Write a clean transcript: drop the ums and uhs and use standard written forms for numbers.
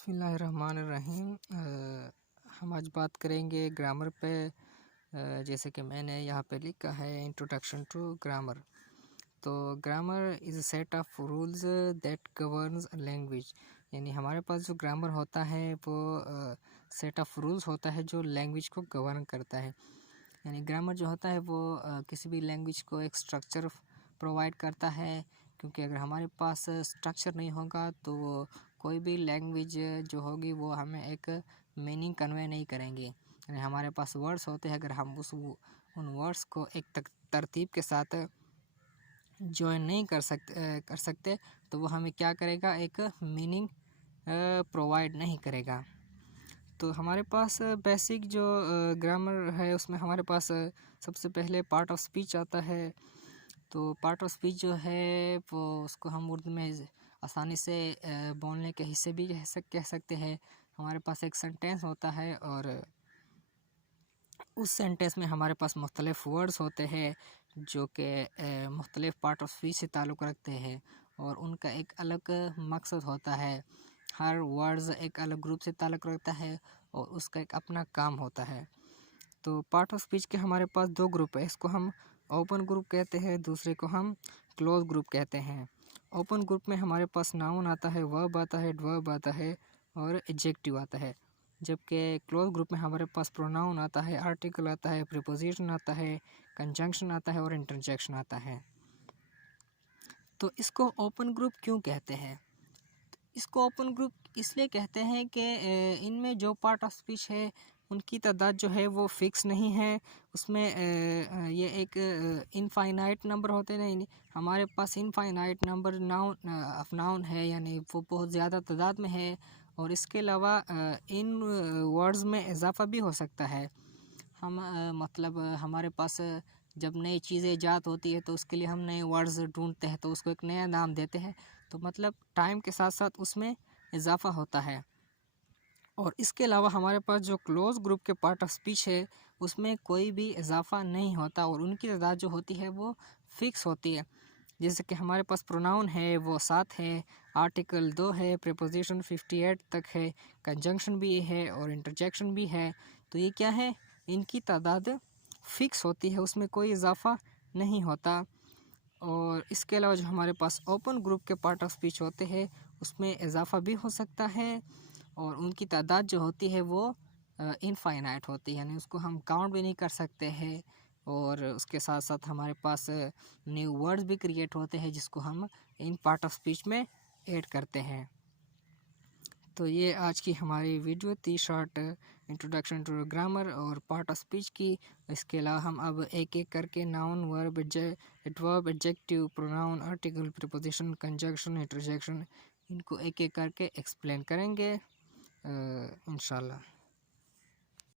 बिस्मिल्लाहिर्रहमानिर्रहीम। हम आज बात करेंगे ग्रामर पे। जैसे कि मैंने यहाँ पे लिखा है इंट्रोडक्शन टू ग्रामर। तो grammar is a set of rules that governs language. यानी हमारे पास जो ग्रामर होता है वो सेट ऑफ रूल्स होता है जो लैंग्वेज को गवर्न करता है। यानी ग्रामर जो होता है वो किसी भी लैंग्वेज को एक स्ट्रक्चर प्रोवाइड करता है, क्योंकि अगर हमारे पास स्ट्रक्चर नहीं होगा तो कोई भी लैंग्वेज जो होगी वो हमें एक मीनिंग कन्वे नहीं करेंगे। यानी हमारे पास वर्ड्स होते हैं, अगर हम उन वर्ड्स को एक तरतीब के साथ जॉइन नहीं कर सकते तो वो हमें क्या करेगा, एक मीनिंग प्रोवाइड नहीं करेगा। तो हमारे पास बेसिक जो ग्रामर है उसमें हमारे पास सबसे पहले पार्ट ऑफ स्पीच आता है। तो पार्ट ऑफ स्पीच जो है वो उसको हम उर्दू में आसानी से बोलने के हिस्से भी कह सकते हैं। हमारे पास एक सेंटेंस होता है और उस सेंटेंस में हमारे पास मुख्तलिफ वर्ड्स होते हैं जो कि मुख्तलिफ पार्ट ऑफ स्पीच से ताल्लुक़ रखते हैं और उनका एक अलग मकसद होता है। हर वर्ड्स एक अलग ग्रुप से ताल्लुक़ रखता है और उसका एक अपना काम होता है। तो पार्ट ऑफ स्पीच के हमारे पास दो ग्रुप है, इसको हम ओपन ग्रुप कहते हैं, दूसरे को हम क्लोज ग्रुप कहते हैं। ओपन ग्रुप में हमारे पास नाउन आता है, वर्ब आता है, एडवर्ब आता है और एडजेक्टिव आता है। जबकि क्लोज ग्रुप में हमारे पास प्रोनाउन आता है, आर्टिकल आता है, प्रीपोजिशन आता है, कंजंक्शन आता है और इंटरजेक्शन आता है। तो इसको ओपन ग्रुप क्यों कहते हैं? इसको ओपन ग्रुप इसलिए कहते हैं कि इनमें जो पार्ट ऑफ स्पीच है उनकी तादाद जो है वो फिक्स नहीं है। उसमें ये एक इनफाइनाइट नंबर होते नहीं, हमारे पास इनफाइनाइट नंबर नाउन है, यानी वो बहुत ज़्यादा तादाद में है। और इसके अलावा इन वर्ड्स में इजाफा भी हो सकता है। हम मतलब हमारे पास जब नई चीज़ें ईजाद होती है तो उसके लिए हम नए वर्ड्स ढूंढते हैं, तो उसको एक नया नाम देते हैं। तो मतलब टाइम के साथ साथ उसमें इजाफा होता है। और इसके अलावा हमारे पास जो क्लोज ग्रुप के पार्ट ऑफ स्पीच है उसमें कोई भी इजाफा नहीं होता और उनकी तादाद जो होती है वो फिक्स होती है। जैसे कि हमारे पास प्रोनाउन है वो 7 है, आर्टिकल 2 है, प्रीपोजिशन 58 तक है, कंजंक्शन भी है और इंटरजेक्शन भी है। तो ये क्या है, इनकी तादाद फिक्स होती है, उसमें कोई इजाफा नहीं होता। और इसके अलावा जो हमारे पास ओपन ग्रुप के पार्ट ऑफ स्पीच होते हैं उसमें इजाफा भी हो सकता है और उनकी तादाद जो होती है वो इनफाइनाइट होती है, यानी उसको हम काउंट भी नहीं कर सकते हैं। और उसके साथ साथ हमारे पास न्यू वर्ड्स भी क्रिएट होते हैं जिसको हम इन पार्ट ऑफ स्पीच में ऐड करते हैं। तो ये आज की हमारी वीडियो थी, शॉर्ट इंट्रोडक्शन टू ग्रामर और पार्ट ऑफ स्पीच की। इसके अलावा हम अब एक एक करके noun, verb, adverb, adjective, pronoun, article, preposition, conjunction, interjection, इनको एक एक करके एक्सप्लेन करेंगे इंशाल्लाह।